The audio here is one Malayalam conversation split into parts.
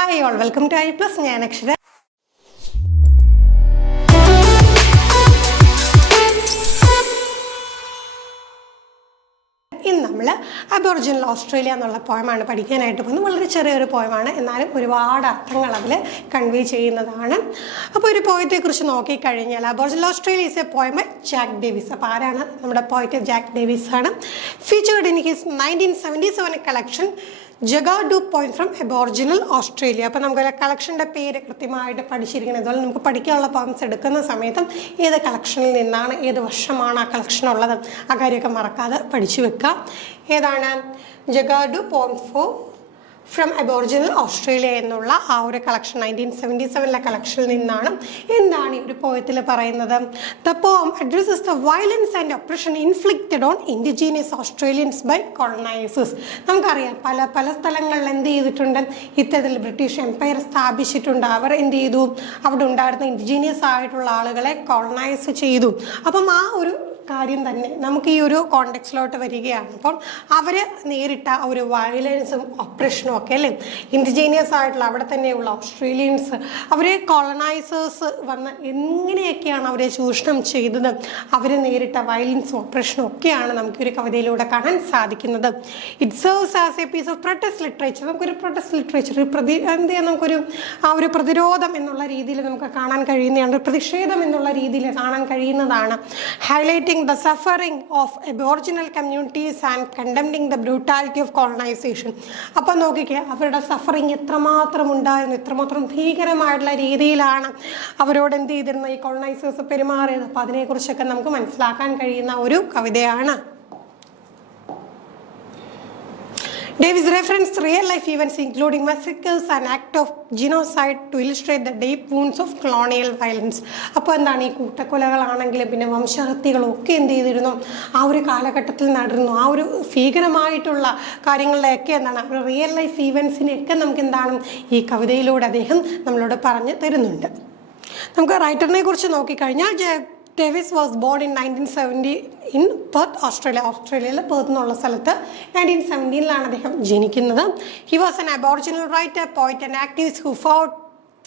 Hi all, welcome to I Plus. ഞാൻ അക്ഷര. ഇന്ന് നമ്മൾ അബോറിജിനൽ ഓസ്ട്രേലിയ എന്നുള്ള പോയമാണ് പഠിക്കാനായിട്ട് പോകുന്നത്. വളരെ ചെറിയൊരു പോയമാണ്, എന്നാലും ഒരുപാട് അർത്ഥങ്ങൾ അതിൽ കൺവേ ചെയ്യുന്നതാണ്. അപ്പോൾ ഒരു പോയത്തെക്കുറിച്ച് നോക്കിക്കഴിഞ്ഞാൽ Aboriginal Australia is a poem by Jack Davis. അപ്പോൾ ആരാണ് നമ്മുടെ പോയറ്റ്? ജാക്ക് ഡേവിസ് ആണ്. Featured in his 1977 collection Jagardoo poems from Aboriginal Australia. അപ്പോൾ നമുക്ക് കളക്ഷൻ്റെ പേര് കൃത്യമായിട്ട് പഠിച്ചിരിക്കുന്നത്. അതുപോലെ നമുക്ക് പഠിക്കാനുള്ള പോയിംസ് എടുക്കുന്ന സമയത്തും ഏത് കളക്ഷനിൽ നിന്നാണ്, ഏത് വർഷമാണ് ആ കളക്ഷൻ ഉള്ളത്, ആ കാര്യമൊക്കെ മറക്കാതെ പഠിച്ചു വെക്കുക. ഏതാണ്? Jagardoo poems for from Aboriginal Australia എന്നുള്ള ആ ഒരു കളക്ഷൻ 1977 കളക്ഷനിൽ നിന്നാണ്. എന്താണ് ഈ ഒരു പോയത്തിൽ പറയുന്നത്? The poem addresses the violence and oppression inflicted on indigenous Australians by colonisers. നമുക്കറിയാം പല സ്ഥലങ്ങളിൽ എന്ത് ചെയ്തിട്ടുണ്ട്, ഇത്തരത്തിൽ ബ്രിട്ടീഷ് എംപയർ സ്ഥാപിച്ചിട്ടുണ്ട്. അവർ എന്ത് ചെയ്തു, അവിടെ ഉണ്ടായിരുന്ന ഇൻഡിജീനിയസ് ആയിട്ടുള്ള ആളുകളെ കോളനൈസ് ചെയ്തു. അപ്പം ആ ഒരു കാര്യം തന്നെ നമുക്ക് ഈ ഒരു കോണ്ടെക്സ്റ്റിലോട്ട് വരികയാണ്. അപ്പം അവർ നേരിട്ട ഒരു വയലൻസും ഒപ്രഷനും ഒക്കെ അല്ലേ, ഇൻഡിജീനിയസ് ആയിട്ടുള്ള അവിടെ തന്നെയുള്ള ഓസ്ട്രേലിയൻസ് അവരെ കോളനൈസേഴ്സ് വന്ന് എങ്ങനെയൊക്കെയാണ് അവരെ ചൂഷണം ചെയ്തത്, അവർ നേരിട്ട വയലൻസും ഒപ്രഷനും ഒക്കെയാണ് നമുക്ക് ഒരു കവിതയിലൂടെ കാണാൻ സാധിക്കുന്നത്. It serves as a piece of protest literature. നമുക്കൊരു പ്രൊട്ടസ്റ്റ് ലിറ്ററേച്ചർ എന്ത് ചെയ്യാം, നമുക്കൊരു ആ ഒരു പ്രതിരോധം എന്നുള്ള രീതിയിൽ നമുക്ക് കാണാൻ കഴിയുന്നതാണ്, ഒരു പ്രതിഷേധം എന്നുള്ള രീതിയിൽ കാണാൻ കഴിയുന്നതാണ്. Highlighting the suffering of aboriginal communities and condemning the brutality of colonization. അപ്പോൾ നോക്കിക്കേ, അവരുടെ സഫറിങ് എത്രമാത്രം ഉണ്ടായിരുന്നു, എത്രമാത്രം ഭീകരമായിട്ടുള്ള രീതിയിലാണ് അവരോട് എന്ത് ചെയ്തിരുന്നത്, ഈ കോളനൈസേഴ്സ് പെരുമാറിയത്. അപ്പോൾ അതിനെക്കുറിച്ചൊക്കെ നമുക്ക് മനസ്സിലാക്കാൻ കഴിയുന്ന ഒരു കവിതയാണ്. Davis referenced real-life events including massacres and act of genocide to illustrate the deep wounds of colonial violence. അപ്പോൾ എന്താണ്, ഈ കൂട്ടക്കൊലകളാണെങ്കിലും പിന്നെ വംശഹത്യകളും ഒക്കെ എന്ത് ചെയ്തിരുന്നു, ആ ഒരു കാലഘട്ടത്തിൽ നടന്നു. ആ ഒരു ഭീകരമായിട്ടുള്ള കാര്യങ്ങളിലൊക്കെ എന്താണ്, റിയൽ ലൈഫ് ഈവൻസിനെയൊക്കെ നമുക്ക് എന്താണ് ഈ കവിതയിലൂടെ അദ്ദേഹം നമ്മളോട് പറഞ്ഞു തരുന്നുണ്ട്. നമുക്ക് റൈറ്ററിനെ കുറിച്ച് നോക്കിക്കഴിഞ്ഞാൽ Davis was born in 1970 in Perth, Australia. ഓസ്ട്രേലിയയിലെ പെർത്ത് എന്നുള്ള സ്ഥലത്ത് 1917 അദ്ദേഹം ജനിക്കുന്നത്. He was an Aboriginal writer, poet and activist who fought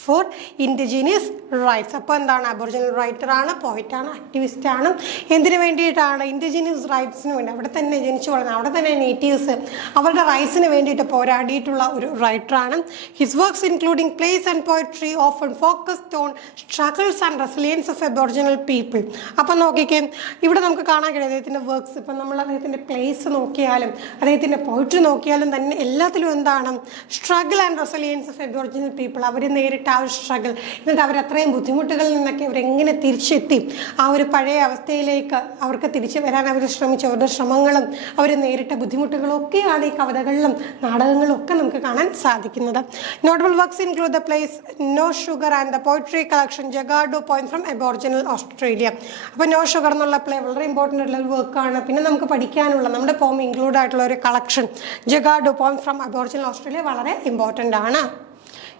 for indigenous rights. അപ്പോൾ എന്താണ്, അബോറിജിനൽ റൈറ്ററാണ്, പോയിറ്റാണ്, ആക്ടിവിസ്റ്റാണ്. എന്തിനു വേണ്ടിയിട്ടാണ്? ഇൻഡിജീനിയസ് റൈറ്റ്സിന് വേണ്ടി. അവിടെ തന്നെ ജനിച്ചു വളർന്നത്, അവിടെ തന്നെ നേറ്റീവ്സ് അവരുടെ റൈറ്റ്സിന് വേണ്ടിയിട്ട് പോരാടിയിട്ടുള്ള ഒരു റൈറ്ററാണ്. His works including plays and poetry often focused on struggles and resilience of Aboriginal people. അപ്പം നോക്കിക്കേ, ഇവിടെ നമുക്ക് കാണാൻ കഴിയും അദ്ദേഹത്തിൻ്റെ വർക്ക്സ്. ഇപ്പം നമ്മൾ അദ്ദേഹത്തിൻ്റെ പ്ലേസ് നോക്കിയാലും അദ്ദേഹത്തിൻ്റെ പോയട്രി നോക്കിയാലും തന്നെ എല്ലാത്തിലും എന്താണ്, struggle and resilience of Aboriginal people. അവർ നേരിട്ട് ആ ഒരു സ്ട്രഗിൾ, എന്നിട്ട് അവരത്രയും ബുദ്ധിമുട്ടുകളിൽ നിന്നൊക്കെ അവരെങ്ങനെ തിരിച്ചെത്തി ആ ഒരു പഴയ അവസ്ഥയിലേക്ക് അവർക്ക് തിരിച്ചു വരാൻ അവർ ശ്രമിച്ചു. അവരുടെ ശ്രമങ്ങളും അവർ നേരിട്ട ബുദ്ധിമുട്ടുകളും ഒക്കെയാണ് ഈ കവിതകളിലും നാടകങ്ങളും ഒക്കെ നമുക്ക് കാണാൻ സാധിക്കുന്നത്. Notable works include the plays No Sugar and the poetry collection Jagardoo poems from Aboriginal Australia. അപ്പോൾ നോ ഷുഗർ എന്നുള്ള പ്ലേ വളരെ ഇമ്പോർട്ടൻ്റ് ആയിട്ടുള്ള ഒരു വർക്കാണ്. പിന്നെ നമുക്ക് പഠിക്കാനുള്ള നമ്മുടെ പോം ഇൻക്ലൂഡ് ആയിട്ടുള്ള ഒരു collection Jagardoo poems from Aboriginal Australia വളരെ ഇമ്പോർട്ടൻ്റ് ആണ്.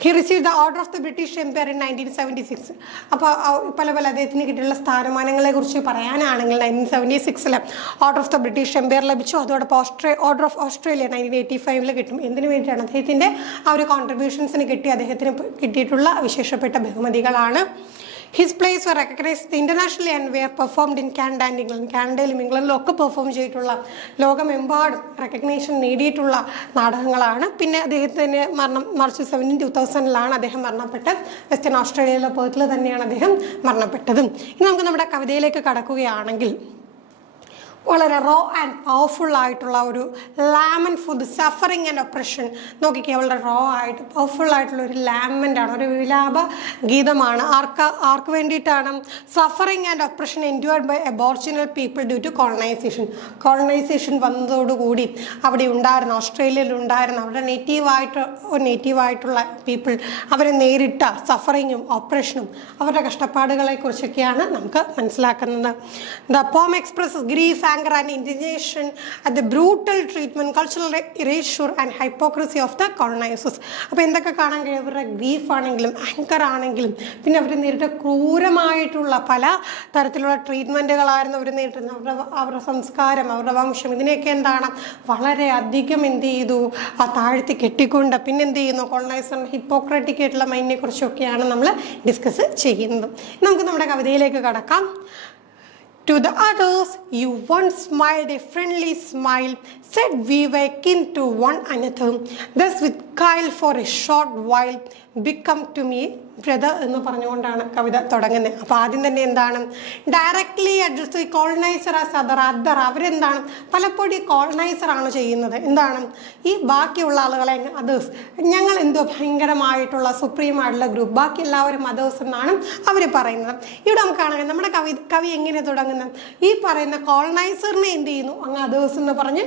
He received the Order of the British Empire in 1976. അപ്പോൾ പല അദ്ദേഹത്തിന് കിട്ടിയുള്ള സ്ഥാനമാനങ്ങളെ കുറിച്ച് പറയാനാണെങ്കിൽ 1976 Order of the British Empire ലഭിച്ചു. അതോടൊപ്പം ഓർഡർ ഓഫ് ഓസ്ട്രേലിയ 1985 കിട്ടും. എന്തിനു വേണ്ടിയിട്ടാണ്? അദ്ദേഹത്തിൻ്റെ ആ ഒരു കോൺട്രിബ്യൂഷൻസിന് അദ്ദേഹത്തിന് കിട്ടിയിട്ടുള്ള വിശേഷപ്പെട്ട ബഹുമതികളാണ്. His plays were recognized internationally and were performed in Canada and England. കാനഡയിലും ഇംഗ്ലണ്ടിലും ഒക്കെ പെർഫോം ചെയ്തിട്ടുള്ള, ലോകമെമ്പാടും റെക്കഗ്നേഷൻ നേടിയിട്ടുള്ള നാടകങ്ങളാണ്. പിന്നെ അദ്ദേഹത്തിന് മാർച്ച് 17, 2000 അദ്ദേഹം മരണപ്പെട്ടത്. വെസ്റ്റേൺ ഓസ്ട്രേലിയയിലെ പെർത്തിൽ തന്നെയാണ് അദ്ദേഹം മരണപ്പെട്ടതും. ഇനി നമുക്ക് നമ്മുടെ കവിതയിലേക്ക് കടക്കുകയാണെങ്കിൽ, വളരെ റോ ആൻഡ് പവർഫുൾ ആയിട്ടുള്ള ഒരു lament for the suffering and oppression. നോക്കിക്കുക, വളരെ റോ ആയിട്ട് പവർഫുൾ ആയിട്ടുള്ള ഒരു ലാമൻ്റ് ആണ്, ഒരു വിലാപ ഗീതമാണ്. ആർക്ക് വേണ്ടിയിട്ടാണ്? Suffering and oppression endured by Aboriginal people due to colonisation. Colonisation വന്നതോടുകൂടി അവിടെ ഉണ്ടായിരുന്ന, ഓസ്ട്രേലിയയിൽ ഉണ്ടായിരുന്ന അവരുടെ നേറ്റീവായിട്ടുള്ള പീപ്പിൾ അവരെ നേരിട്ട സഫറിങ്ങും ഒപ്രഷനും അവരുടെ കഷ്ടപ്പാടുകളെ കുറിച്ചൊക്കെയാണ് നമുക്ക് മനസ്സിലാക്കുന്നത്. The poem expresses grief anger and indignation at the brutal treatment, cultural erasure and hypocrisy of the colonizers. അപ്പോൾ എന്തൊക്കെ കാണാൻ കഴിയും? അവരുടെ ഗ്രീഫ് ആണെങ്കിലും ആങ്കർ ആണെങ്കിലും പിന്നെ അവർ നേരിട്ട ക്രൂരമായിട്ടുള്ള പല തരത്തിലുള്ള ട്രീറ്റ്മെൻറ്റുകളായിരുന്നു അവർ നേരിട്ടുന്നത്. അവരുടെ സംസ്കാരം, അവരുടെ വംശം, ഇതിനെയൊക്കെ എന്താണ് വളരെ അധികം എന്ത് ചെയ്തു താഴ്ത്തി കെട്ടിക്കൊണ്ട് പിന്നെ എന്ത് ചെയ്യുന്നു കോളനൈസറിൻ്റെ ഹിപ്പോക്രറ്റിക് ആയിട്ടുള്ള മൈൻഡിനെ കുറിച്ചൊക്കെയാണ് നമ്മൾ ഡിസ്കസ് ചെയ്യുന്നത്. നമുക്ക് നമ്മുടെ കവിതയിലേക്ക് കടക്കാം. To the others you once smiled a friendly smile, said we were kin to one another, thus with guile for a short while become to me brother എന്ന് പറഞ്ഞുകൊണ്ടാണ് കവിത തുടങ്ങുന്നത്. അപ്പോൾ ആദ്യം തന്നെ എന്താണ് directly address the coloniser as other അവരെന്താണ് പലപ്പോഴും കോളനൈസറാണ് ചെയ്യുന്നത്. എന്താണ് ഈ ബാക്കിയുള്ള ആളുകളെ അതേഴ്സ്, ഞങ്ങൾ എന്തോ ഭയങ്കരമായിട്ടുള്ള സുപ്രീം ആയിട്ടുള്ള ഗ്രൂപ്പ്, ബാക്കി എല്ലാവരും അതേഴ്സ് എന്നാണ് അവർ പറയുന്നത്. ഇവിടെ നമുക്ക് കാണാം നമ്മുടെ കവി എങ്ങനെ തുടങ്ങുന്നത്, ഈ പറയുന്ന കോളനൈസറിനെ എന്ത് ചെയ്യുന്നു അങ്ങ് അതേഴ്സ് എന്ന് പറഞ്ഞ്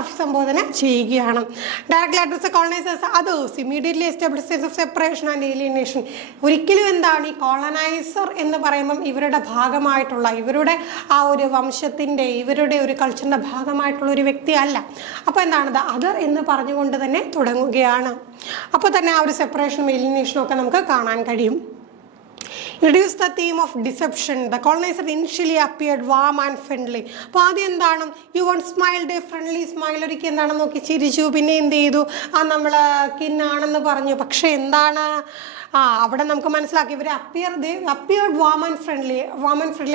അഭിസംബോധന ചെയ്യുകയാണ്. Directly address colonisers others immediately establish sense of separation and alienation. ഒരിക്കലും എന്താണ് ഈ കോളനൈസർ എന്ന് പറയുമ്പം ഇവരുടെ ഭാഗമായിട്ടുള്ള ഇവരുടെ ആ ഒരു വംശത്തിൻ്റെ ഇവരുടെ ഒരു കൾച്ചറിൻ്റെ ഭാഗമായിട്ടുള്ള ഒരു വ്യക്തി അല്ല. അപ്പോൾ എന്താണ് അതർ എന്ന് പറഞ്ഞുകൊണ്ട് തന്നെ തുടങ്ങുകയാണ്. അപ്പോൾ തന്നെ ആ ഒരു സെപ്പറേഷനും ഏലിയനേഷനും ഒക്കെ നമുക്ക് കാണാൻ കഴിയും. Introduce the theme of deception. The colonizer initially appeared warm and friendly. അപ്പോൾ ആദ്യം എന്താണ് you once smiled a friendly smile, ഒരിക്കൽ എന്താണെന്ന് നോക്കി ചിരിച്ചു, പിന്നെ എന്ത് ചെയ്തു നമ്മൾ കിന്നാണെന്ന് പറഞ്ഞു. പക്ഷെ എന്താണ് അവിടെ നമുക്ക് മനസ്സിലാക്കി ഇവർ അപ്പിയർഡ് വാം ആൻഡ് ഫ്രണ്ട്ലി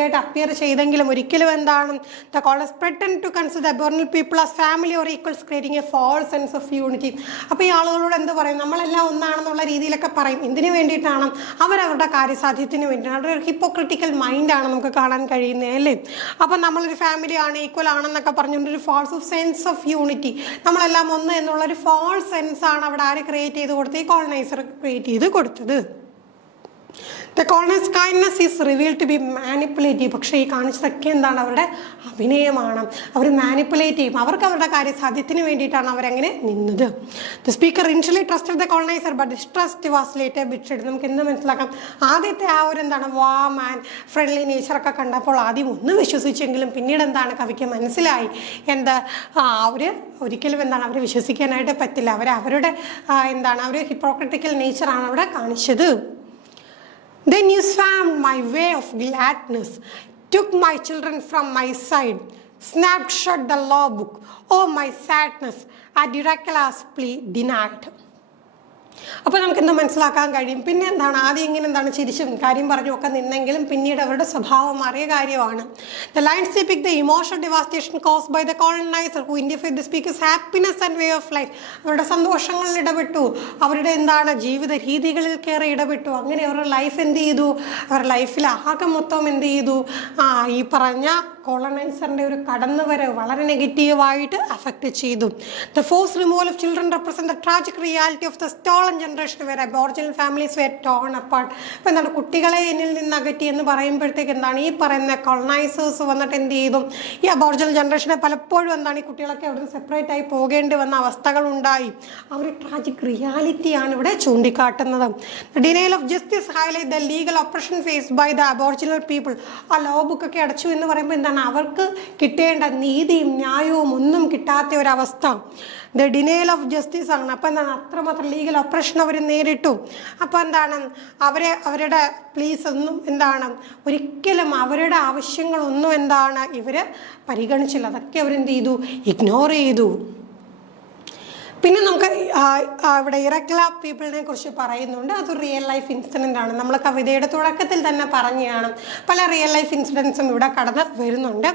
ആയിട്ട് അപ്പിയർ ചെയ്തെങ്കിലും ഒരിക്കലും എന്താണ് the college pretend to consider Aboriginal people as family or equals, creating a false sense of unity. അപ്പോൾ ഈ ആളുകളോട് എന്ത് പറയും, നമ്മളെല്ലാം ഒന്നാണെന്നുള്ള രീതിയിലൊക്കെ പറയും. എന്തിനു വേണ്ടിയിട്ടാണ്? അവരവരുടെ കാര്യസാധ്യത്തിന് വേണ്ടിയിട്ടാണ്. അവരുടെ ഒരു ഹിപ്പോക്രിറ്റിക്കൽ മൈൻഡാണ് നമുക്ക് കാണാൻ കഴിയുന്നത് അല്ലേ. അപ്പം നമ്മളൊരു ഫാമിലിയാണ്, ഈക്വൽ ആണെന്നൊക്കെ പറഞ്ഞുകൊണ്ടൊരു false of sense of unity, നമ്മളെല്ലാം ഒന്ന് എന്നുള്ളൊരു ഫോൾസ് സെൻസാണ് അവിടെ ആര് ക്രിയേറ്റ് ചെയ്ത് കൊടുത്തത്? ഈ കോളനൈസർ ക്രിയേറ്റ് ചെയ്ത് കൊടുത്തത്. The colonized kindness is revealed to be manipulative. പക്ഷേ ഈ കാണിച്ചതൊക്കെ എന്താണ്? അവരുടെ അഭിനയമാണ്. അവർ മാനിപ്പുലേറ്റ് ചെയ്യും. അവർക്ക് അവരുടെ കാര്യസാധ്യത്തിന് വേണ്ടിയിട്ടാണ് അവരങ്ങനെ നിന്നത്. The speaker initially trusted the colonizer, but this trust was later betrayed. നമുക്ക് എന്ത് മനസ്സിലാക്കാം? ആദ്യത്തെ ആ ഒരു എന്താണ് വാം ആൻഡ് ഫ്രണ്ട്ലി നേച്ചറൊക്കെ കണ്ടപ്പോൾ ആദ്യം ഒന്ന് വിശ്വസിച്ചെങ്കിലും പിന്നീട് എന്താണ് കവിക്ക് മനസ്സിലായി എന്താ അവർ ഒരിക്കലും എന്താണ് അവരെ വിശ്വസിക്കാനായിട്ട് പറ്റില്ല. അവരുടെ എന്താണ് അവർ ഹിപ്പോക്രിറ്റിക്കൽ നേച്ചറാണ് അവിടെ കാണിച്ചത്. Then you swam my way of gladness, took my children from my side, snapped shut the law book. Oh, my sadness, at Heracles' plea denied. അപ്പോൾ നമുക്ക് എന്താ മനസ്സിലാക്കാൻ കഴിയും? പിന്നെ എന്താണ് ആദ്യം ഇങ്ങനെ എന്താണ് ചിരിച്ചും കാര്യം പറഞ്ഞു ഒക്കെ നിന്നെങ്കിലും പിന്നീട് അവരുടെ സ്വഭാവം മാറിയ കാര്യമാണ്. The lines depict the emotional devastation caused by the colonizer who interfered the speaker's happiness and way of life. അവരുടെ സന്തോഷങ്ങളിൽ ഇടപെട്ടു, അവരുടെ എന്താണ് ജീവിത രീതികളിൽ കയറി ഇടപെട്ടു. അങ്ങനെ അവരുടെ ലൈഫ് എന്ത് ചെയ്തു? അവരുടെ ലൈഫിൽ ആകെ മൊത്തം എന്ത് ചെയ്തു? ഈ പറഞ്ഞ കോളനൈസറിൻ്റെ ഒരു കടന്നുവരവ് വളരെ നെഗറ്റീവായിട്ട് അഫക്റ്റ് ചെയ്തു. The forced removal of children represent the tragic reality of the stolen generation where aboriginal families were torn apart. അപ്പോൾ എന്താണ് കുട്ടികളെ എന്നിൽ നിന്ന് അകറ്റി എന്ന് പറയുമ്പോഴത്തേക്ക് എന്താണ് ഈ പറയുന്ന കോളനൈസേഴ്സ് വന്നിട്ട് എന്ത് ചെയ്തു? ഈ അബോറിജിനൽ ജനറേഷനെ പലപ്പോഴും എന്താണ് ഈ കുട്ടികളൊക്കെ അവിടെ നിന്ന് സെപ്പറേറ്റ് ആയി പോകേണ്ടി വന്ന അവസ്ഥകളുണ്ടായി. ആ ഒരു ട്രാജിക് റിയാലിറ്റിയാണ് ഇവിടെ ചൂണ്ടിക്കാട്ടുന്നത്. The denial of justice highlight the legal oppression faced by the aboriginal people. ആ ലോ ബുക്കൊക്കെ അടച്ചു എന്ന് പറയുമ്പോൾ എന്താണ് അവർക്ക് കിട്ടേണ്ട നീതിയും ന്യായവും ഒന്നും കിട്ടാത്ത ഒരവസ്ഥ. ദ ഡിനയൽ ഓഫ് ജസ്റ്റിസ് ആണ്. അപ്പം എന്താണ് അത്രമാത്രം ലീഗൽ ഒപ്രഷൻ അവർ നേരിട്ടു. അപ്പോൾ എന്താണ് അവരുടെ പ്ലീസ് ഒന്നും എന്താണ് ഒരിക്കലും അവരുടെ ആവശ്യങ്ങളൊന്നും എന്താണ് ഇവർ പരിഗണിച്ചില്ല. അതൊക്കെ അവരെന്ത് ചെയ്തു? ഇഗ്നോർ ചെയ്തു. പിന്നെ നമുക്ക് ഇവിടെ ഇറക്ല പീപ്പിളിനെ കുറിച്ച് പറയുന്നുണ്ട്. അതൊരു റിയൽ ലൈഫ് ഇൻസിഡൻ്റ് ആണ്. നമ്മൾ കവിതയുടെ തുടക്കത്തിൽ തന്നെ പറഞ്ഞതാണ്. പല റിയൽ ലൈഫ് ഇൻസിഡൻസും ഇവിടെ കടന്ന് വരുന്നുണ്ട്.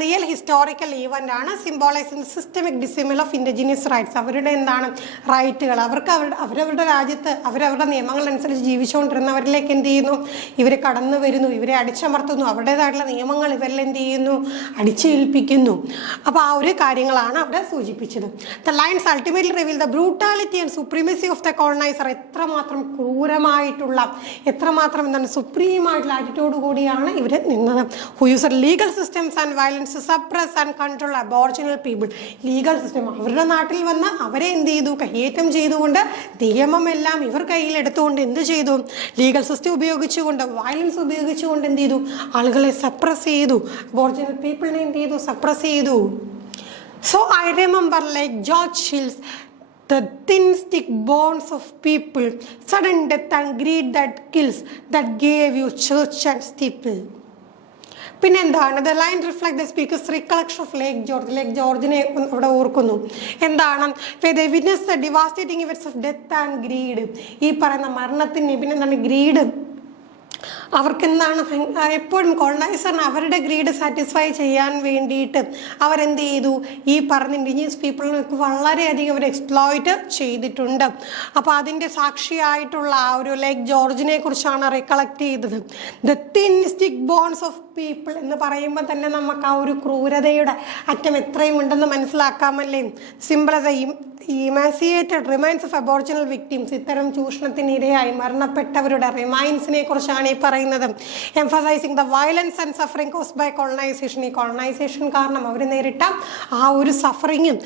റിയൽ ഹിസ്റ്റോറിക്കൽ ഈവൻ്റ് ആണ്. സിംബോളൈസിങ് സിസ്റ്റമിക് ഡിസൈമൽ ഓഫ് ഇൻഡിജിനിയസ് റൈറ്റ്സ്. അവരുടെ എന്താണ് റൈറ്റുകൾ, അവർക്ക് അവരവരുടെ രാജ്യത്ത് അവരവരുടെ നിയമങ്ങളനുസരിച്ച് ജീവിച്ചുകൊണ്ടിരുന്നവരിലേക്ക് എന്ത് ചെയ്യുന്നു? ഇവർ കടന്നു വരുന്നു, ഇവരെ അടിച്ചമർത്തുന്നു, അവരുടേതായിട്ടുള്ള നിയമങ്ങൾ ഇവരിൽ എന്ത് ചെയ്യുന്നു? അടിച്ചേൽപ്പിക്കുന്നു. അപ്പോൾ ആ ഒരു കാര്യങ്ങളാണ് അവിടെ സൂചിപ്പിച്ചത്. The lines ultimately detail reveal the brutality and supremacy of the coloniser. എത്രമാത്രം ക്രൂരമായിട്ടുള്ള, എത്രമാത്രം എന്താണ് സുപ്രീമായിട്ടുള്ള ആറ്റിറ്റ്യൂഡ് കൂടിയാണ് ഇവർ നിന്നത്. Who use legal systems and violence suppress and control Aboriginal people. Legal system അവരുടെ നാട്ടിൽ വന്ന് അവരെ എന്ത് ചെയ്തു, കയ്യേറ്റം ചെയ്തുകൊണ്ട് നിയമമെല്ലാം ഇവർ കയ്യിലെടുത്തുകൊണ്ട് എന്ത് ചെയ്തു, ലീഗൽ സിസ്റ്റം ഉപയോഗിച്ചുകൊണ്ട്, വയലൻസ് ഉപയോഗിച്ചുകൊണ്ട് എന്ത് ചെയ്തു, ആളുകളെ സപ്രസ് ചെയ്തു, അബോർജിനൽ പീപ്പിളിനെ എന്ത് ചെയ്തു, സപ്രസ് ചെയ്തു. So I remember like George Shill's the thin stick bones of people, sudden death and greed that kills, that gave you church and steeple. പിന്നെന്താണ്, the line reflect the speaker's recollection of Lake George. Lake ജോർജിനെ അവിടെ ഓർക്കുന്നു. എന്താണ്, they witness the devastating events of death and greed. ഈ പറയുന്ന മരണത്തിന് പിന്നെന്താണ്, ഗ്രീഡ്. അവർക്കെന്താണ്, എപ്പോഴും കോളനൈസറിന് അവരുടെ ഗ്രീഡ് സാറ്റിസ്ഫൈ ചെയ്യാൻ വേണ്ടിയിട്ട് അവരെന്ത് ചെയ്തു, ഈ പറഞ്ഞ ഇൻഡിജിനസ് പീപ്പിളിനൊക്കെ വളരെയധികം അവർ എക്സ്പ്ലോയിറ്റ് ചെയ്തിട്ടുണ്ട്. അപ്പോൾ അതിൻ്റെ സാക്ഷിയായിട്ടുള്ള ആ ഒരു ലേക്ക് ജോർജിനെ കുറിച്ചാണ് റികളക്ട് ചെയ്തത്. The thin stick bones of people എന്ന് പറയുമ്പോൾ തന്നെ നമുക്ക് ആ ഒരു ക്രൂരതയുടെ അറ്റം എത്രയും ഉണ്ടെന്ന് മനസ്സിലാക്കാമല്ലേ. Simple as emaciated remains of Aboriginal victims. ഇത്തരം ചൂഷണത്തിനിരയായി മരണപ്പെട്ടവരുടെ റിമൈൻസിനെ കുറിച്ചാണ് ഈ പറയുന്നത്. Emphasizing the violence and suffering caused by colonization. ഈ കോളനൈസേഷൻ കാരണം അവർ നേരിട്ട ആ ഒരു സഫറിങ്ങും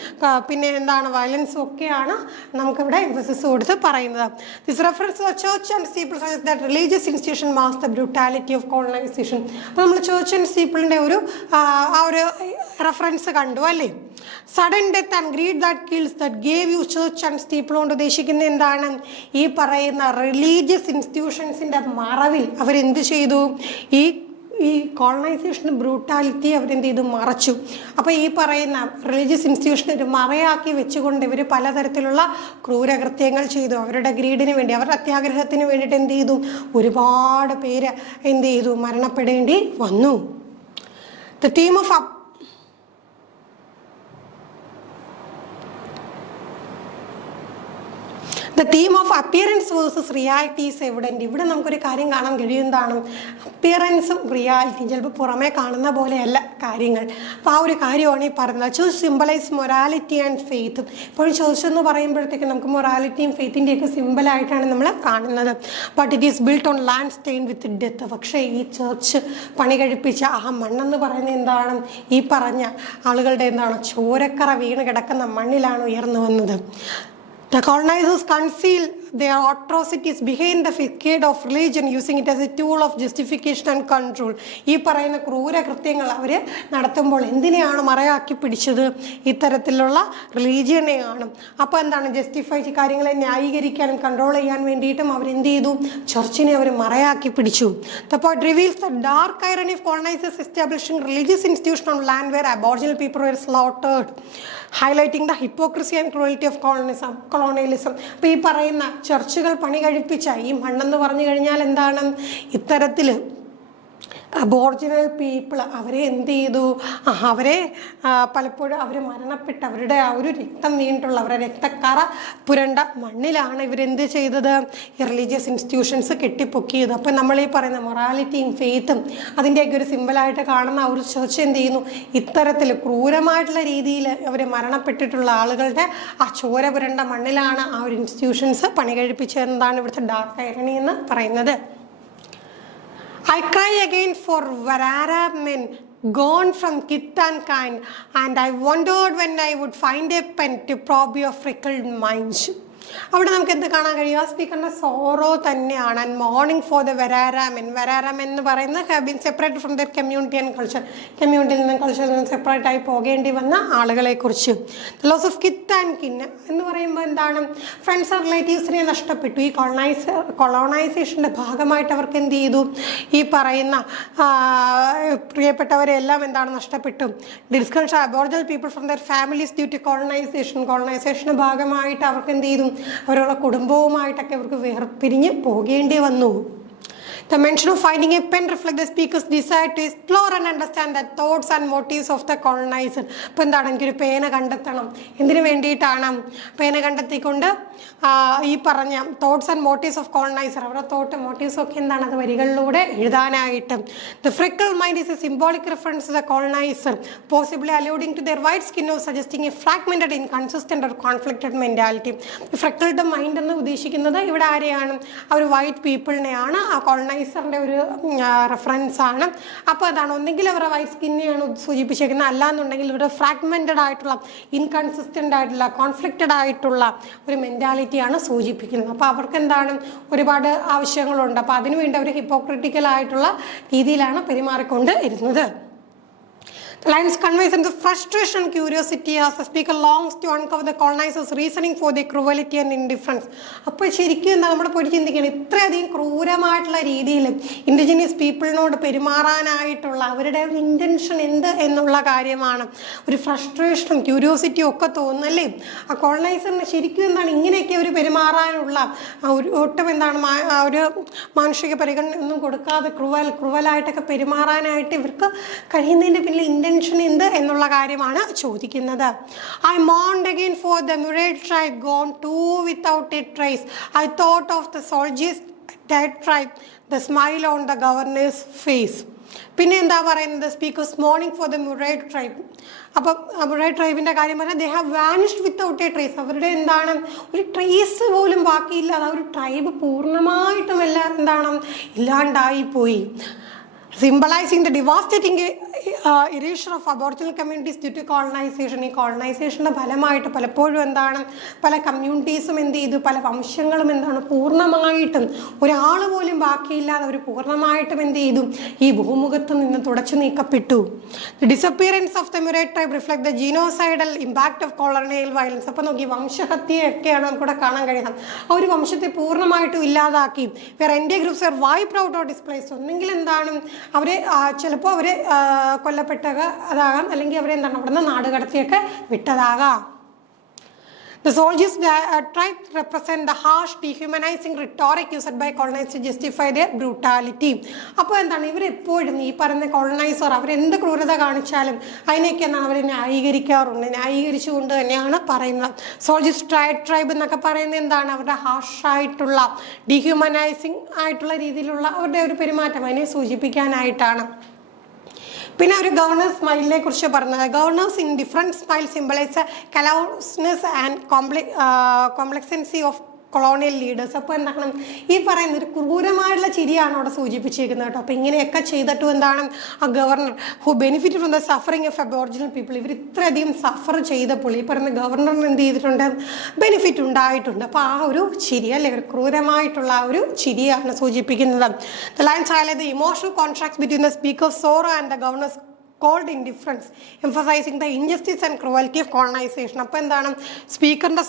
പിന്നെ എന്താണ് വയലൻസും ഒക്കെയാണ് നമുക്കിവിടെ എംഫസിസ് കൊടുത്ത് പറയുന്നത്. This reference to the church and steeple suggest that religious institution mask the brutality of colonisation. അപ്പോൾ നമ്മൾ ചർച്ച് ആൻഡ് സ്റ്റീപ്പിളിൻ്റെ ഒരു ആ ഒരു റെഫറൻസ് കണ്ടു അല്ലേ. Sudden death and greed that kills that gave you church and steeple കൊണ്ട് ഉദ്ദേശിക്കുന്നത് എന്താണ്, ഈ പറയുന്ന റിലീജിയസ് ഇൻസ്റ്റിറ്റ്യൂഷൻസിൻ്റെ മറവിൽ അവരെന്ത് ചെയ്തു, ഈ കോളനൈസേഷന് ബ്രൂട്ടാലിറ്റി അവരെന്ത് ചെയ്തു, മറച്ചു. അപ്പോൾ ഈ പറയുന്ന റിലീജിയസ് ഇൻസ്റ്റിറ്റ്യൂഷനെ ഒരു മറയാക്കി വെച്ചുകൊണ്ട് ഇവർ പലതരത്തിലുള്ള ക്രൂരകൃത്യങ്ങൾ ചെയ്തു. അവരുടെ ഗ്രീഡിന് വേണ്ടി, അവരുടെ അത്യാഗ്രഹത്തിന് വേണ്ടിയിട്ട് എന്ത് ചെയ്തു, ഒരുപാട് പേര് എന്ത് ചെയ്തു, മരണപ്പെടേണ്ടി വന്നു. The theme of the theme of appearance versus reality is evident. ഇവിടെ നമുക്കൊരു കാര്യം കാണാൻ കഴിയുന്നതാണ്, അപ്പിയറൻസും റിയാലിറ്റിയും ചിലപ്പോൾ പുറമേ കാണുന്ന പോലെയല്ല കാര്യങ്ങൾ. അപ്പോൾ ആ ഒരു കാര്യമാണ് ഈ പറയുന്നത്. Church symbolise morality and faith. ഇപ്പോഴും ചർച്ച് എന്ന് പറയുമ്പോഴത്തേക്ക് നമുക്ക് മൊറാലിറ്റിയും ഫെയ്ത്തിൻ്റെയൊക്കെ സിമ്പിളായിട്ടാണ് നമ്മൾ കാണുന്നത്. But it is built on land stain with death. പക്ഷേ ഈ ചർച്ച് പണി കഴിപ്പിച്ച ആ മണ്ണെന്ന് പറയുന്നത് എന്താണ്, ഈ പറഞ്ഞ ആളുകളുടെ എന്താണ്, ചോരക്കറ വീണ് കിടക്കുന്ന മണ്ണിലാണ് ഉയർന്നു വന്നത്. The colonizers conceal their atrocities behind the facade of religion, using it as a tool of justification and control. ഈ പറയുന്ന ക്രൂരകൃത്യങ്ങൾ അവർ നടത്തുമ്പോൾ എന്തിനെയാണ് മറയാക്കി പിടിച്ചത്, ഇത്തരത്തിലുള്ള റിലീജിയനെയാണ്. അപ്പോൾ എന്താണ്, ജസ്റ്റിഫൈ കാര്യങ്ങളെ ന്യായീകരിക്കാനും കൺട്രോൾ ചെയ്യാൻ വേണ്ടിയിട്ടും അവരെന്ത് ചെയ്തു, ചർച്ചിനെ അവർ മറയാക്കി പിടിച്ചു. The poet reveals the dark irony of colonizers establishing religious institutions on land where aboriginal people were slaughtered, highlighting the hypocrisy and cruelty of colonialism. അപ്പോൾ ഈ പറയുന്ന ചർച്ചുകൾ പണി കഴിപ്പിച്ച ഈ മണ്ണെന്ന് പറഞ്ഞു കഴിഞ്ഞാൽ എന്താണ്, ഇത്തരത്തിൽ അബോർജിനൽ പീപ്പിൾ അവരെ എന്ത് ചെയ്തു, അവരെ പലപ്പോഴും അവർ മരണപ്പെട്ട് അവരുടെ ആ ഒരു രക്തം വീണിട്ടുള്ള അവരുടെ രക്തക്കറ പുരണ്ട മണ്ണിലാണ് ഇവരെന്ത് ചെയ്തത്, ഈ റിലീജിയസ് ഇൻസ്റ്റിറ്റ്യൂഷൻസ് കെട്ടിപ്പൊക്കിയത്. അപ്പം നമ്മൾ ഈ പറയുന്ന മൊറാലിറ്റിയും ഫെയ്ത്തും അതിൻ്റെയൊക്കെ ഒരു സിമ്പിളായിട്ട് കാണുന്ന ഒരു ചർച്ച് എന്ത് ചെയ്യുന്നു, ഇത്തരത്തിൽ ക്രൂരമായിട്ടുള്ള രീതിയിൽ അവർ മരണപ്പെട്ടിട്ടുള്ള ആളുകളുടെ ആ ചോര പുരണ്ട മണ്ണിലാണ് ആ ഒരു ഇൻസ്റ്റിറ്റ്യൂഷൻസ് പണി കഴിപ്പിച്ചതെന്നാണ് ഇവിടുത്തെ ഡാർക്ക് ഐറണി എന്ന് പറയുന്നത്. I cry again for Varara men gone from kith and kind, and I wondered when I would find a pen to probe your freckled minds. അവിടെ നമുക്ക് എന്ത് കാണാൻ കഴിയും, ആ സ്പീക്കറിൻ്റെ സോറോ തന്നെയാണ്. ആൻഡ് മോർണിംഗ് ഫോർ ദ വെരാരാമെൻ. വെരാരാമെൻ എന്ന് പറയുന്നത് have been separate from their community and culture. കമ്മ്യൂണിറ്റിയിൽ നിന്നും കൾച്ചറിൽ നിന്നും സെപ്പറേറ്റായി പോകേണ്ടി വന്ന ആളുകളെക്കുറിച്ച്. The loss of kith and kin എന്ന് പറയുമ്പോൾ എന്താണ്, ഫ്രണ്ട്സ് ആൻഡ് റിലേറ്റീവ്സിനെ നഷ്ടപ്പെട്ടു. ഈ കൊളോണൈസേഷൻ്റെ ഭാഗമായിട്ട് അവർക്ക് എന്ത് ചെയ്തു, ഈ പറയുന്ന പ്രിയപ്പെട്ടവരെല്ലാം എന്താണ് നഷ്ടപ്പെട്ടു. Disconnection Aboriginal people from their families due to colonization. കോളനൈസേഷൻ്റെ ഭാഗമായിട്ട് അവർക്ക് എന്ത് ചെയ്തു, അവരുടെ കുടുംബവുമായിട്ടൊക്കെ അവർക്ക് വേർപിരിഞ്ഞ് പോകേണ്ടി വന്നു. The mention of finding a pen reflects the speaker's desire to explore and understand the thoughts and motives of the colonizer. അപ്പോൾ എന്താണ്, എനിക്കൊരു പേന കണ്ടെത്തണം. എന്തിനു വേണ്ടിയിട്ടാണ്? പേന കണ്ടെത്തിക്കൊണ്ട് ഈ പറഞ്ഞ thoughts and motifs of coloniser, അവരുടെ തോട്ട് മോട്ടീവ്സ് ഒക്കെ എന്താണ്, അത് വരികളിലൂടെ എഴുതാനായിട്ട്. The freckled mind is a symbolic reference to the colonizer, possibly alluding to their white skin or suggesting a fragmented, inconsistent or conflicted mentality. Freckled mind എന്ന് ഉദ്ദേശിക്കുന്നത് ഇവിടെ ആരെയാണ്? ആ ഒരു വൈറ്റ് പീപ്പിളിനെയാണ്, ആ കോളനൈസറിൻ്റെ ഒരു റെഫറൻസ് ആണ്. അപ്പോൾ അതാണ്, ഒന്നെങ്കിൽ അവരുടെ വൈറ്റ് സ്കിന്നെയാണ് സൂചിപ്പിച്ചിരിക്കുന്നത്, അല്ലാന്നുണ്ടെങ്കിൽ ഇവരുടെ ഫ്രാഗ്മെൻറ്റഡ് ആയിട്ടുള്ള, ഇൻകൺസിസ്റ്റൻ്റ് ആയിട്ടുള്ള, കോൺഫ്ലിക്റ്റഡ് ആയിട്ടുള്ള ഒരു മെൻറ്റാലിറ്റിയാണ് സൂചിപ്പിക്കുന്നത്. അപ്പോൾ അവർക്ക് എന്താണ്, ഒരുപാട് ആവശ്യങ്ങളുണ്ട്. അപ്പോൾ അതിനുവേണ്ടി അവർ ഹിപ്പോക്രിറ്റിക്കൽ ആയിട്ടുള്ള രീതിയിലാണ് പെരുമാറിക്കൊണ്ട് ഇരുന്നത്. The lines conveys the frustration and curiosity as the speaker longs to uncover the colonizers' reasoning for their cruelty and indifference. അപ്പോൾ ശരിക്കും എന്താ, നമ്മൾ പോയി ചിന്തിക്കണം, ഇത്രയധികം ക്രൂരമായിട്ടുള്ള രീതിയിൽ ഇൻഡിജിനിയസ് പീപ്പിളിനോട് പെരുമാറാനായിട്ടുള്ള അവരുടെ ഒരു ഇൻറ്റൻഷൻ എന്ത് എന്നുള്ള കാര്യമാണ്. ഒരു ഫ്രസ്ട്രേഷനും ക്യൂരിയോസിറ്റിയും ഒക്കെ തോന്നുന്നല്ലേ ആ കോളനൈസറിന്. ശരിക്കും എന്താണ്, ഇങ്ങനെയൊക്കെ ഒരു പെരുമാറാനുള്ള ഒട്ടും എന്താണ്, ഒരു മാനുഷിക പരിഗണന ഒന്നും കൊടുക്കാതെ ക്രൂവലായിട്ടൊക്കെ പെരുമാറാനായിട്ട് ഇവർക്ക് കഴിയുന്നതിൻ്റെ പിന്നിൽ എന്ത് എന്നുള്ള കാര്യമാണ് ചോദിക്കുന്നത്. I mourned again for the Murray tribe gone too without a trace. I thought of the soldiers dead tribe, the smile on the governor's face. പിന്നെ എന്താ പറയുന്നത്, speakers morning for the Murray tribe. അപ്പം മുറേ ട്രൈബിൻ്റെ കാര്യം പറഞ്ഞാൽ they have vanished without A trace. അവരുടെ എന്താണ്, ഒരു ട്രേസ് പോലും ബാക്കിയില്ലാതെ ആ ഒരു ട്രൈബ് പൂർണ്ണമായിട്ടും എല്ലാം എന്താണ്, ഇല്ലാണ്ടായിപ്പോയി. Symbolizing the devastating erasure of Aboriginal communities due to colonization. ഈ കോളനൈസേഷൻ്റെ ഫലമായിട്ട് പലപ്പോഴും എന്താണ്, പല കമ്മ്യൂണിറ്റീസും എന്ത് ചെയ്തു, പല വംശങ്ങളും എന്താണ്, പൂർണ്ണമായിട്ടും ഒരാൾ പോലും ബാക്കിയില്ലാതെ അവർ പൂർണ്ണമായിട്ടും എന്ത് ചെയ്തു, ഈ ഭൂമുഖത്ത് നിന്ന് തുടച്ചു നീക്കപ്പെട്ടു. The disappearance of the Murray tribe reflect the genocidal impact of colonial violence. അപ്പോൾ നോക്കി, വംശഹത്യയൊക്കെയാണ് നമുക്കിവിടെ കാണാൻ കഴിയുന്നത്. ആ ഒരു വംശത്തെ പൂർണ്ണമായിട്ടും ഇല്ലാതാക്കി. വേറെ എൻ്റെ groups are wiped out or displaced. ഒന്നെങ്കിൽ എന്താണ്, അവരെ ചിലപ്പോൾ അവരെ കൊല്ലപ്പെട്ടതാകാം, അല്ലെങ്കിൽ അവരെ എന്താണ്, അവിടെ നിന്ന് നാട് കടത്തിയൊക്കെ വിട്ടതാകാം. The soldiers tribe represent the harsh, dehumanizing rhetoric used by colonizers to justify their brutality. അപ്പോൾ എന്താണ്, ഇവരെപ്പോഴും ഈ പറയുന്ന കോളനൈസർ അവരെന്ത് ക്രൂരത കാണിച്ചാലും അതിനെയൊക്കെ എന്താണ്, അവർ ന്യായീകരിക്കാറുണ്ട്. ന്യായീകരിച്ചുകൊണ്ട് തന്നെയാണ് പറയുന്നത്. സോൾജേഴ്സ് ട്രൈബ് എന്നൊക്കെ പറയുന്നത് എന്താണ്, അവരുടെ ഹാർഷായിട്ടുള്ള, ഡീഹ്യൂമനൈസിങ് ആയിട്ടുള്ള രീതിയിലുള്ള അവരുടെ ഒരു പെരുമാറ്റം, അതിനെ സൂചിപ്പിക്കാനായിട്ടാണ്. പിന്നെ ഒരു ഗവർണർ സ്മൈലിനെ കുറിച്ച് പറഞ്ഞത്, governor's indifferent smile symbolize callousness and complacency of colonial leaders. അപ്പോൾ എന്താണ്, ഈ പറയുന്ന ഒരു ക്രൂരമായിട്ടുള്ള ചിരിയാണ് അവിടെ സൂചിപ്പിച്ചിരിക്കുന്നത് കേട്ടോ. അപ്പോൾ ഇങ്ങനെയൊക്കെ ചെയ്തിട്ടും എന്താണ്, ആ governor who benefit from the suffering of Aboriginal people, ഇവർ ഇത്രയധികം സഫർ ചെയ്തപ്പോൾ ഈ പറയുന്ന ഗവർണറിന് എന്ത് ചെയ്തിട്ടുണ്ട്, ബെനിഫിറ്റ് ഉണ്ടായിട്ടുണ്ട്. അപ്പോൾ ആ ഒരു ചിരി അല്ലേ, ഒരു ക്രൂരമായിട്ടുള്ള ആ ഒരു ചിരിയാണ് സൂചിപ്പിക്കുന്നത്. The lines highlight the emotional contrast between the speaker's sorrow and the governor's cold indifference, emphasizing the injustice and cruelty of colonization. അപ്പോൾ എന്താണ്, സ്പീക്കറിൻ്റെ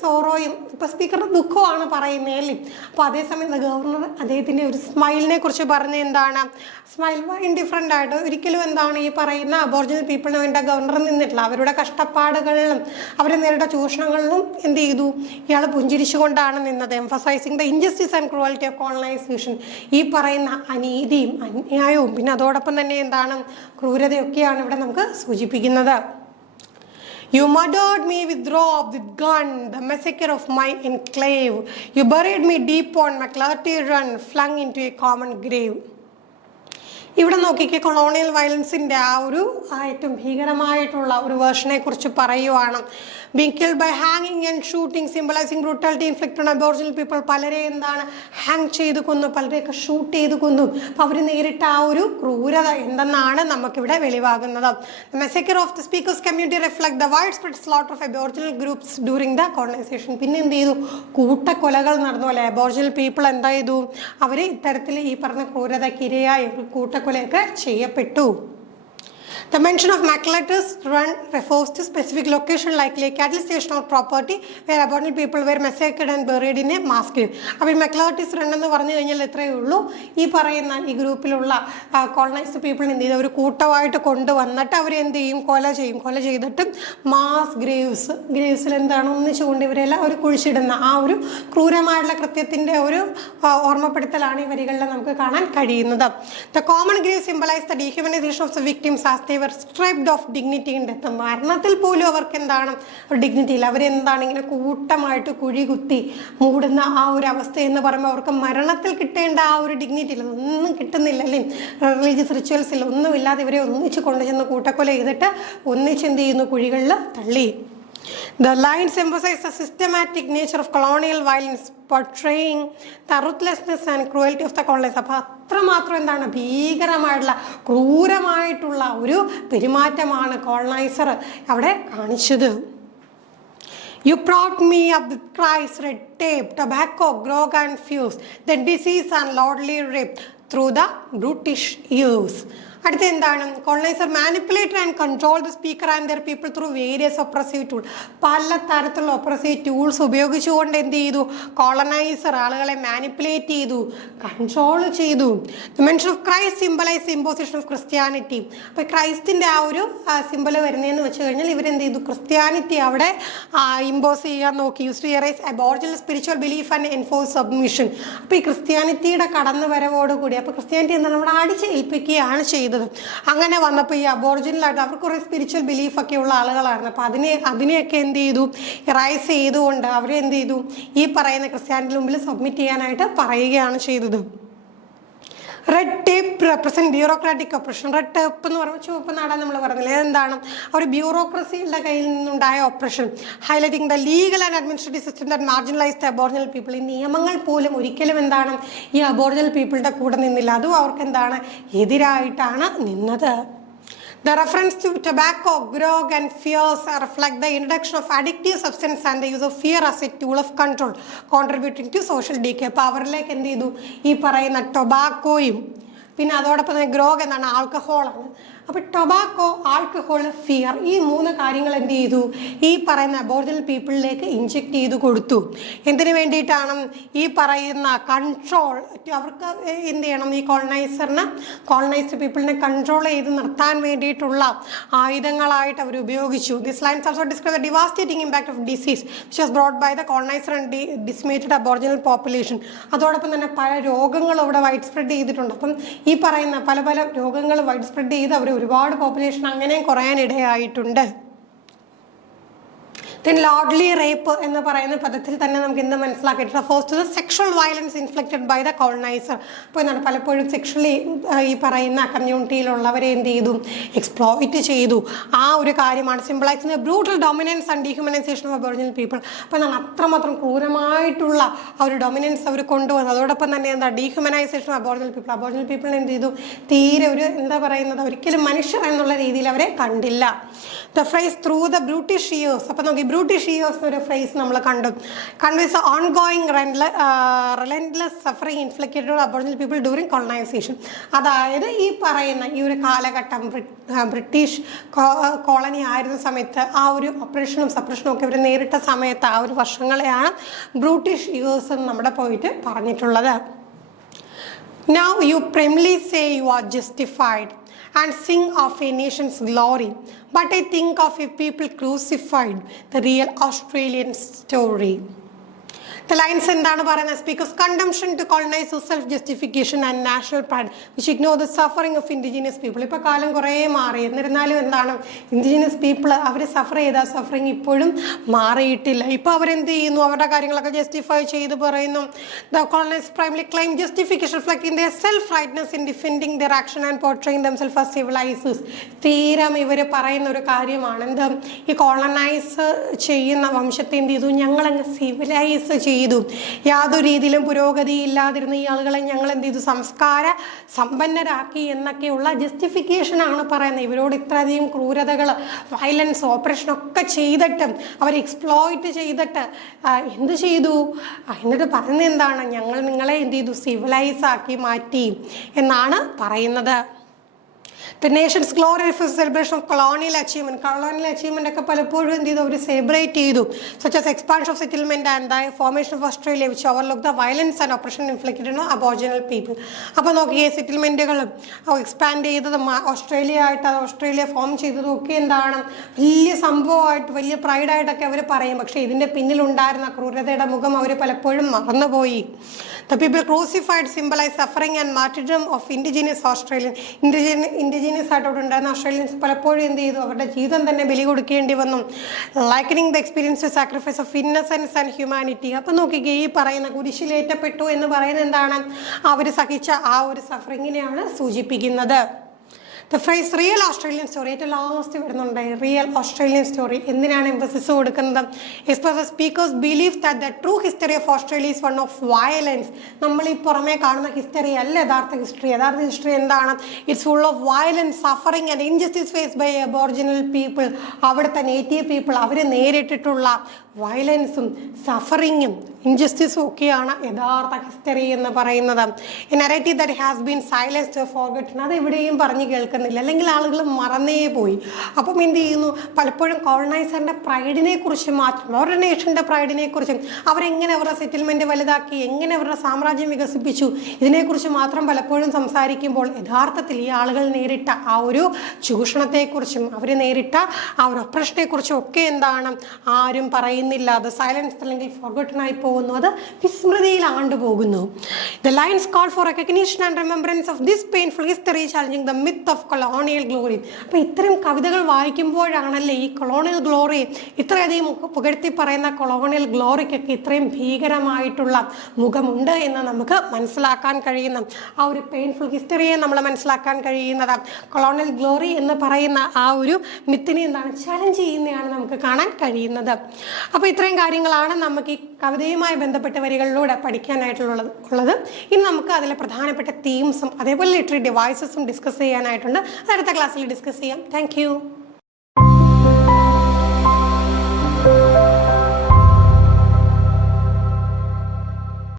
സോറോയും ഇപ്പോൾ സ്പീക്കറുടെ ദുഃഖമാണ് പറയുന്നത് അല്ലേ. അപ്പോൾ അതേസമയം ഗവർണർ അദ്ദേഹത്തിൻ്റെ ഒരു സ്മൈലിനെ കുറിച്ച് പറഞ്ഞത് എന്താണ്, സ്മൈൽ ഇൻഡിഫറൻ്റ് ആയിട്ട് ഒരിക്കലും എന്താണ്, ഈ പറയുന്ന അബോറിജിനൽ പീപ്പിളിന് വേണ്ട ഗവർണർ നിന്നിട്ടില്ല. അവരുടെ കഷ്ടപ്പാടുകളിലും അവരെ നേരിട്ട ചൂഷണങ്ങളിലും എന്ത് ചെയ്തു, ഇയാൾ പുഞ്ചിരിച്ചുകൊണ്ടാണ് നിന്നത്. Emphasising the injustice and cruelty of colonisation, ഈ പറയുന്ന അനീതിയും അന്യായവും പിന്നെ അതോടൊപ്പം തന്നെ എന്താണ്, ക്രൂരതയൊക്കെയാണ് ഇവിടെ നമുക്ക് സൂചിപ്പിക്കുന്നത്. You murdered me with rope, with gun, the massacre of my enclave. You buried me deep on McClarty Run, flung into a common grave. ഇവിടെ നോക്കിക്കേ, കൊളോണിയൽ വയലൻസിൻ്റെ ആ ഒരു ഏറ്റവും ഭീകരമായിട്ടുള്ള ഒരു വേർഷനെ കുറിച്ച് പറയുവാണ്. ബീങ് കിൽഡ് ബൈ ഹാങ്ങിങ് and shooting symbolizing brutality inflicted on Aboriginal people. പലരെ എന്താണ്, ഹാങ് ചെയ്ത് കൊന്നു, പലരെയൊക്കെ ഷൂട്ട് ചെയ്ത് കൊന്നു. അപ്പോൾ അവർ നേരിട്ട ആ ഒരു ക്രൂരത എന്തെന്നാണ് നമുക്കിവിടെ വെളിവാകുന്നത്. The massacre of the speaker's community reflect the widespread slaughter of aboriginal groups during the colonization. പിന്നെ എന്ത് ചെയ്തു, കൂട്ടക്കൊലകൾ നടന്നു അല്ലേ. അബോറിജിനൽ പീപ്പിൾ എന്താ ചെയ്തു, അവർ ഇത്തരത്തിൽ ഈ പറഞ്ഞ ക്രൂരതയ്ക്ക് ഇരയായി കൂട്ടക്കൊലയൊക്കെ ചെയ്യപ്പെട്ടു. The mention of McAllister's Run refers to specific location like Lake Cattle Station or property where Aboriginal people were massacred and buried in a mass grave. അപ്പോൾ ഈ McAllister's Run എന്ന് പറഞ്ഞു കഴിഞ്ഞാൽ എത്രയേ ഉള്ളൂ, ഈ പറയുന്ന ഈ ഗ്രൂപ്പിലുള്ള കോളനൈസ്ഡ് പീപ്പിളിന് എന്ത് ചെയ്ത് ഒരു കൂട്ടമായിട്ട് കൊണ്ടുവന്നിട്ട് അവർ എന്ത് ചെയ്യും, കൊല ചെയ്തിട്ട് മാസ് ഗ്രേവ്സിൽ എന്താണ് ഒന്നിച്ചുകൊണ്ട് ഇവരെല്ലാം ഒരു കുഴിച്ചിടുന്ന ആ ഒരു ക്രൂരമായിട്ടുള്ള കൃത്യത്തിൻ്റെ ഒരു ഓർമ്മപ്പെടുത്തലാണ് ഈ വരികളിൽ നമുക്ക് കാണാൻ കഴിയുന്നത്. The common grave symbolized the dehumanization of the victims as they were stripped of dignity in death. മരണത്തിൽ പോലും അവർക്ക് എന്താണ് ഒരു ഡിഗ്നിറ്റി ഇല്ല. അവരെന്താണ് ഇങ്ങനെ കൂട്ടമായിട്ട് കുഴി കുത്തി മൂടുന്ന ആ ഒരു അവസ്ഥ എന്ന് പറയുമ്പോൾ അവർക്ക് മരണത്തിൽ കിട്ടേണ്ട ആ ഒരു ഡിഗ്നിറ്റി ഇല്ല, ഒന്നും കിട്ടുന്നില്ല അല്ലേ, റിലീജിയസ് റിച്വൽസ് ഇല്ല, ഒന്നുമില്ലാതെ ഇവരെ ഒന്നിച്ച് കൊണ്ടുചെന്ന് കൂട്ടക്കൊല ചെയ്തിട്ട് ഒന്നിച്ച് എന്ത് ചെയ്യുന്നു, കുഴികളിൽ തള്ളി. The lines emphasize the systematic nature of colonial violence, portraying the ruthlessness and cruelty of the colonists. അപ്പോൾ അത്രമാത്രം എന്താണ് ഭീകരമായിട്ടുള്ള ക്രൂരമായിട്ടുള്ള ഒരു പെരുമാറ്റമാണ് കോളനൈസർ അവിടെ കാണിച്ചത്. You brought me up with cries, red tape, tobacco, grog and fuse, the disease and lordly rape through the brutish ears. അടുത്ത എന്താണ്, coloniser manipulate and control the speaker and there people through various oppressive tool. പല തരത്തിലുള്ള ഒപ്രസീവ് ടൂൾസ് ഉപയോഗിച്ചുകൊണ്ട് എന്ത് ചെയ്തു, കോളനൈസർ ആളുകളെ മാനിപ്പുലേറ്റ് ചെയ്തു, കൺട്രോൾ ചെയ്തു. The mention of Christ symbolise imposition of Christianity. അപ്പോൾ ക്രൈസ്റ്റിൻ്റെ ആ ഒരു സിംബൽ വരുന്നതെന്ന് വെച്ച് കഴിഞ്ഞാൽ ഇവരെന്ത് ചെയ്തു, ക്രിസ്ത്യാനിറ്റി അവിടെ ഇമ്പോസ് ചെയ്യാൻ നോക്കി. Use to erase Aboriginal spiritual belief and enforce submission. അപ്പോൾ ഈ ക്രിസ്ത്യാനിറ്റിയുടെ കടന്നു വരവോടുകൂടി അപ്പോൾ ക്രിസ്ത്യാനിറ്റി എന്താണ് അവിടെ അടിച്ചേൽപ്പിക്കുകയാണ് ചെയ്തത്. അങ്ങനെ വന്നപ്പോൾ ഈ അബോറിജിനലായിട്ട് അവർക്ക് കുറേ സ്പിരിച്വൽ ബിലീഫൊക്കെ ഉള്ള ആളുകളായിരുന്നു. അപ്പോൾ അതിനെയൊക്കെ എന്ത് ചെയ്തു, റൈസ് ചെയ്തുകൊണ്ട് അവരെ എന്ത് ചെയ്തു, ഈ പറയുന്ന ക്രിസ്ത്യാനിറ്റിയുടെ മുമ്പിൽ സബ്മിറ്റ് ചെയ്യാനായിട്ട് പറയുകയാണ് ചെയ്തത്. Red tape represent bureaucratic operation. Red tape എന്ന് പറയുമ്പോൾ ചുവപ്പ് നാടാൻ നമ്മൾ പറഞ്ഞില്ലേ, എന്താണ് ഒരു ബ്യൂറോക്രസിയുടെ കയ്യിൽ നിന്നുണ്ടായ operation. Highlighting the legal and administrative system that marginalise the aboriginal people. ഈ നിയമങ്ങൾ പോലും ഒരിക്കലും എന്താണ് ഈ അബോറിജിനൽ പീപ്പിളുടെ കൂടെ നിന്നില്ല, അതും അവർക്ക് എന്താണ് എതിരായിട്ടാണ് നിന്നത്. The reference to tobacco, grog and fears reflect the introduction of addictive substance and the use of fear as a tool of control, contributing to social decay. അപ്പോൾ അവരിലേക്ക് എന്ത് ചെയ്തു, ഈ പറയുന്ന ടൊബാക്കോയും പിന്നെ അതോടൊപ്പം തന്നെ ഗ്രോഗ് എന്താണ് ആൽക്കഹോളാണ്. അപ്പോൾ ടൊബാക്കോ, ആൽക്കഹോൾ, ഫിയർ, ഈ മൂന്ന് കാര്യങ്ങൾ എന്ത് ചെയ്തു, ഈ പറയുന്ന അബോറിജിനൽ പീപ്പിളിലേക്ക് ഇൻജെക്ട് ചെയ്ത് കൊടുത്തു. എന്തിനു വേണ്ടിയിട്ടാണ്, ഈ പറയുന്ന കൺട്രോൾ അവർക്ക് എന്ത് ചെയ്യണം, ഈ കോളനൈസ്ഡ് പീപ്പിളിനെ കൺട്രോൾ ചെയ്ത് നിർത്താൻ വേണ്ടിയിട്ടുള്ള ആയുധങ്ങളായിട്ട് അവർ ഉപയോഗിച്ചു. This lines also describe the devastating impact of disease which was brought by the colonizer and decimated Aboriginal population. അതോടൊപ്പം തന്നെ പല രോഗങ്ങളും അവിടെ വൈഡ് സ്പ്രെഡ് ചെയ്തിട്ടുണ്ട്. അപ്പം ഈ പറയുന്ന പല രോഗങ്ങൾ വൈഡ് സ്പ്രെഡ് ചെയ്ത് അവർ ഒരുപാട് പോപ്പുലേഷൻ അങ്ങനെ കുറയാനിടയായിട്ടുണ്ട്. Then lordly rape എന്ന് പറയുന്ന പദത്തിൽ തന്നെ നമുക്ക് എന്ത് മനസ്സിലാക്കിയിട്ട് first the sexual violence inflicted by the coloniser. അപ്പോൾ എന്താണ് പലപ്പോഴും സെക്ഷലി ഈ പറയുന്ന കമ്മ്യൂണിറ്റിയിലുള്ളവരെ എന്ത് ചെയ്തു, എക്സ്പ്ലോയിറ്റ് ചെയ്തു. ആ ഒരു കാര്യമാണ് symbolizing brutal dominance and dehumanization of Aboriginal people. അപ്പോൾ എന്താണ് അത്രമാത്രം ക്രൂരമായിട്ടുള്ള ആ ഒരു ഡൊമിനൻസ് അവർ കൊണ്ടുവന്നു. അതോടൊപ്പം തന്നെ എന്താ dehumanisation of Aboriginal people. Aboriginal പീപ്പിളിനെ എന്ത് ചെയ്തു, തീരെ ഒരു എന്താ പറയുന്നത് ഒരിക്കലും മനുഷ്യർ എന്നുള്ള രീതിയിൽ അവരെ കണ്ടില്ല. The phrase through the brutish years. അപ്പോൾ നമുക്ക് ബ്രൂട്ടിഷ് ഇയേഴ്സ് ഒരു ഫ്രേസ് നമ്മൾ കണ്ടു. Conveys ongoing relentless suffering inflicted on Aboriginal people during colonization. അതായത് ഈ പറയുന്ന ഈ ഒരു കാലഘട്ടം ബ്രിട്ടീഷ് കോളനി ആയിരുന്ന സമയത്ത് ആ ഒരു ഓപ്പറേഷനും സപ്രഷനും ഒക്കെ ഇവർ നേരിട്ട സമയത്ത് ആ ഒരു വർഷങ്ങളെയാണ് ബ്രൂട്ടിഷ് ഇയേഴ്സ് എന്ന് നമ്മുടെ പോയിട്ട് പറഞ്ഞിട്ടുള്ളത്. Now you primly say you are justified and sing of a nation's glory, but I think of a people crucified, the real Australian story. The lines എന്താണ് പറയുന്നത്, speaker's condemnation to colonize self justification and national pride which ignore the suffering of indigenous people. ഇപ്പോൾ കാലം കുറേ മാറി, എന്നിരുന്നാലും എന്താണ് ഇൻഡിജിനിയസ് പീപ്പിൾ അവർ സഫർ ചെയ്ത സഫറിങ് ഇപ്പോഴും മാറിയിട്ടില്ല. ഇപ്പോൾ അവരെന്ത് ചെയ്യുന്നു, അവരുടെ കാര്യങ്ങളൊക്കെ ജസ്റ്റിഫൈ ചെയ്ത് പറയുന്നു. The colonize primarily claim justification reflecting their self righteousness in defending their action and portraying themself as civilizers. തീരം ഇവർ പറയുന്ന ഒരു കാര്യമാണ് എന്ത്, ഈ കോളനൈസ് ചെയ്യുന്ന വംശത്തെ എന്ത് ചെയ്തു, ഞങ്ങളങ്ങ് സിവിലൈസ് ചെയ്തു. യാതൊരു രീതിയിലും പുരോഗതി ഇല്ലാതിരുന്ന ഈ ആളുകളെ ഞങ്ങൾ എന്ത് ചെയ്തു, സംസ്കാര സമ്പന്നരാക്കി എന്നൊക്കെയുള്ള ജസ്റ്റിഫിക്കേഷനാണ് പറയുന്നത്. ഇവരോട് ഇത്രയധികം ക്രൂരതകൾ, വയലൻസ്, ഓപ്പറേഷനൊക്കെ ചെയ്തിട്ടും അവർ എക്സ്പ്ലോയിറ്റ് ചെയ്തിട്ട് എന്ത് ചെയ്തു, എന്നിട്ട് പറയുന്നത് എന്താണ്, ഞങ്ങൾ നിങ്ങളെ എന്ത് ചെയ്തു, സിവിലൈസ് ആക്കി മാറ്റി എന്നാണ് പറയുന്നത്. The nation's glory for celebration of colonial achievement. Colonial achievement ഒക്കെ പലപ്പോഴും എന്ത് ചെയ്തു അവർ സെലിബ്രേറ്റ് ചെയ്തു. Such as expansion of settlement and the formation of Australia which overlooked the violence and oppression inflicted on Aboriginal people. അപ്പോൾ നോക്കിയേ സെറ്റിൽമെൻറ്റുകൾ എക്സ്പാൻഡ് ചെയ്തത് ഓസ്ട്രേലിയ ആയിട്ട് ഓസ്ട്രേലിയ ഫോം ചെയ്തതും ഒക്കെ എന്താണ് വലിയ സംഭവമായിട്ട് വലിയ പ്രൈഡായിട്ടൊക്കെ അവർ പറയും. പക്ഷേ ഇതിൻ്റെ പിന്നിലുണ്ടായിരുന്ന ക്രൂരതയുടെ മുഖം അവർ പലപ്പോഴും മറന്നുപോയി. The people crucified symbolize suffering and martyrdom of indigenous Australian. Indigenous ആയിട്ടുണ്ടായിരുന്ന ഓസ്ട്രേലിയൻസ് പലപ്പോഴും എന്ത് ചെയ്തു അവരുടെ ജീവിതം തന്നെ ബലി കൊടുക്കേണ്ടി വന്നു. Likening the experience to sacrifice of innocence and humanity. അപ്പം നോക്കിക്കേ ഈ പറയുന്ന കുരിശിലേറ്റപ്പെട്ടു എന്ന് പറയുന്നത് എന്താണ് അവർ സഹിച്ച ആ ഒരു സഫറിങ്ങിനെയാണ് സൂചിപ്പിക്കുന്നത്. The phrase real Australian story ഏറ്റവും ലാസ്റ്റ് വരുന്നുണ്ട്. റിയൽ ഓസ്ട്രേലിയൻ സ്റ്റോറി എന്തിനാണ് എംഫസിസ് കൊടുക്കുന്നത്? Speakers believe that the true history of Australia is one of violence. നമ്മൾ ഈ പുറമേ കാണുന്ന ഹിസ്റ്ററി അല്ല യഥാർത്ഥ ഹിസ്റ്ററി. യഥാർത്ഥ ഹിസ്റ്ററി എന്താണ്? It's full of violence, suffering and injustice face by Aboriginal people. അവിടുത്തെ നേറ്റീവ് പീപ്പിൾ അവർ നേരിട്ടിട്ടുള്ള വയലൻസും സഫറിങ്ങും ഇൻജസ്റ്റിസും ഒക്കെയാണ് യഥാർത്ഥ ഹിസ്റ്ററി എന്ന് പറയുന്നത്. A narrative that has been silenced forgotten. അത് എവിടെയും പറഞ്ഞു കേൾക്കുന്നില്ല, അല്ലെങ്കിൽ ആളുകൾ മറന്നേ പോയി. അപ്പം എന്ത് ചെയ്യുന്നു, പലപ്പോഴും കോളനൈസറിൻ്റെ പ്രൈഡിനെ കുറിച്ച് മാത്രം, അവരുടെ നേഷൻ്റെ പ്രൈഡിനെ കുറിച്ചും അവരെങ്ങനെ അവരുടെ സെറ്റിൽമെൻറ്റ് വലുതാക്കി, എങ്ങനെ അവരുടെ സാമ്രാജ്യം വികസിപ്പിച്ചു, ഇതിനെക്കുറിച്ച് മാത്രം പലപ്പോഴും സംസാരിക്കുമ്പോൾ യഥാർത്ഥത്തിൽ ഈ ആളുകൾ നേരിട്ട ആ ഒരു ചൂഷണത്തെക്കുറിച്ചും അവർ നേരിട്ട ആ ഒരു ഒപ്രഷനെക്കുറിച്ചും ഒക്കെ എന്താണ് ആരും പറയുന്നില്ല. അത് സൈലൻസ് അല്ലെങ്കിൽ ഫോർഗട്ടൺ ആയി പോകുന്നു, അത് വിസ്മൃതിയിൽ ആണ്ടുപോകുന്നു. The lines call for recognition and remembrance of this painful history challenging the myth of colonial glory. അപ്പോൾ ഇത്തരം കവിതകൾ വായിക്കുമ്പോഴാണല്ലേ ഈ കൊളോണിയൽ ഗ്ലോറി, ഇത്രയധികം പുകഴ്ത്തി പറയുന്ന കൊളോണിയൽ ഗ്ലോറിക്കൊക്കെ ഇത്രയും ഭീകരമായിട്ടുള്ള മുഖമുണ്ട് എന്ന് നമുക്ക് മനസ്സിലാക്കാൻ കഴിയുന്ന ആ ഒരു പെയിൻഫുൾ ഹിസ്റ്ററിയെ നമ്മൾ മനസ്സിലാക്കാൻ കഴിയുന്നത്. കൊളോണിയൽ ഗ്ലോറി എന്ന് പറയുന്ന ആ ഒരു മിത്തിനെ എന്താണ് ചലഞ്ച് ചെയ്യുന്നതാണ് നമുക്ക് കാണാൻ കഴിയുന്നത്. അപ്പോൾ ഇത്രയും കാര്യങ്ങളാണ് നമുക്ക് ഈ കവിതയുമായി ബന്ധപ്പെട്ട വരികളിലൂടെ പഠിക്കാനായിട്ടുള്ളത്. ഇനി നമുക്ക് അതിലെ പ്രധാനപ്പെട്ട തീംസും അതേപോലെ ലിറ്റററി ഡിവൈസസും ഡിസ്കസ് ചെയ്യാനായിട്ടുണ്ട്. അത് അടുത്ത ക്ലാസ്സിൽ ഡിസ്കസ് ചെയ്യാം. താങ്ക്